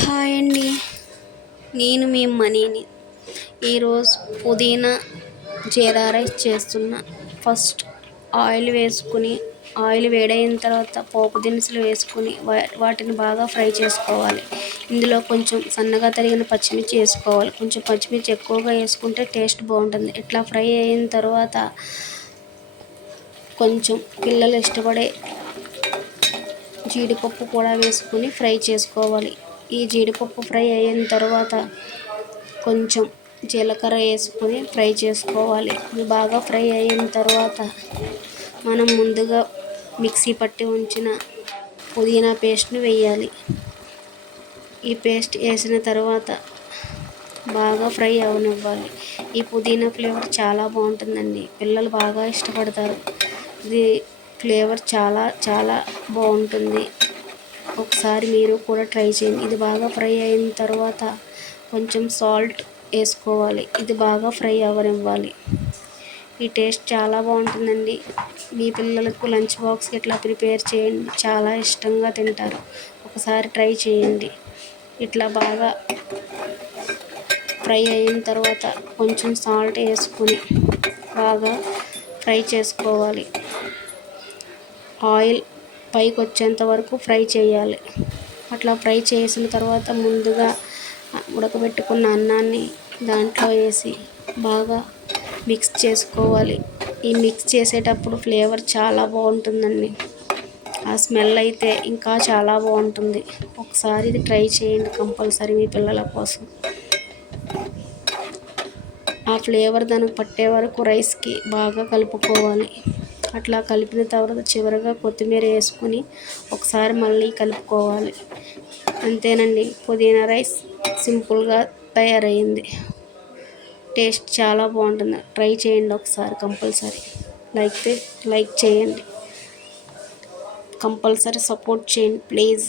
Hi అండి. నేను మీ మనీని. ఈరోజు పుదీనా జీరా రైస్ చేస్తున్నా. ఫస్ట్ ఆయిల్ వేడైన తర్వాత పోపు దినుసులు వేసుకుని వాటిని బాగా ఫ్రై చేసుకోవాలి. ఇందులో కొంచెం సన్నగా తరిగిన పచ్చిమిర్చి వేసుకోవాలి. కొంచెం పచ్చిమిర్చి ఎక్కువగా వేసుకుంటే టేస్ట్ బాగుంటుంది. ఇట్లా ఫ్రై అయిన తర్వాత కొంచెం పిల్లలు ఇష్టపడే జీడిపప్పు కూడా వేసుకుని ఫ్రై చేసుకోవాలి. ఈ జీడిపప్పు ఫ్రై అయిన తర్వాత కొంచెం జీలకర్ర వేసుకొని ఫ్రై చేసుకోవాలి. ఇది బాగా ఫ్రై అయిన తర్వాత మనం ముందుగా మిక్సీ పట్టి ఉంచిన పుదీనా పేస్ట్ని వేయాలి. ఈ పేస్ట్ వేసిన తర్వాత బాగా ఫ్రై అవనివ్వాలి. ఈ పుదీనా ఫ్లేవర్ చాలా బాగుంటుందండి. పిల్లలు బాగా ఇష్టపడతారు. ఇది ఫ్లేవర్ చాలా చాలా బాగుంటుంది. ఒకసారి మీరు కూడా ట్రై చేయండి. ఇది బాగా ఫ్రై అయిన తర్వాత కొంచెం సాల్ట్ వేసుకోవాలి. ఇది బాగా ఫ్రై అవ్వనివ్వాలి. ఈ టేస్ట్ చాలా బాగుంటుందండి. మీ పిల్లలకు లంచ్ బాక్స్కి ఇట్లా ప్రిపేర్ చేయండి. చాలా ఇష్టంగా తింటారు. ఒకసారి ట్రై చేయండి. ఇట్లా బాగా ఫ్రై అయిన తర్వాత కొంచెం సాల్ట్ వేసుకొని బాగా ఫ్రై చేసుకోవాలి. ఆయిల్ పైకి వచ్చేంత వరకు ఫ్రై చేయాలి. అట్లా ఫ్రై చేసిన తర్వాత ముందుగా ఉడకబెట్టుకున్న అన్నాన్ని దాంట్లో వేసి బాగా మిక్స్ చేసుకోవాలి. ఈ మిక్స్ చేసేటప్పుడు ఫ్లేవర్ చాలా బాగుంటుందండి. ఆ స్మెల్ అయితే ఇంకా చాలా బాగుంటుంది. ఒకసారి ఇది ట్రై చేయండి కంపల్సరీ మీ పిల్లల కోసం. ఆ ఫ్లేవర్ దానికి పట్టే వరకు రైస్కి బాగా కలుపుకోవాలి. అట్లా కలిపిన తర్వాత చివరగా కొత్తిమీర వేసుకొని ఒకసారి మళ్ళీ కలుపుకోవాలి. అంతేనండి, పుదీనా రైస్ సింపుల్గా తయారయ్యింది. టేస్ట్ చాలా బాగుంటుంది. ట్రై చేయండి ఒకసారి కంపల్సరీ. లైక్ చేయండి, కంపల్సరీ సపోర్ట్ చేయండి ప్లీజ్.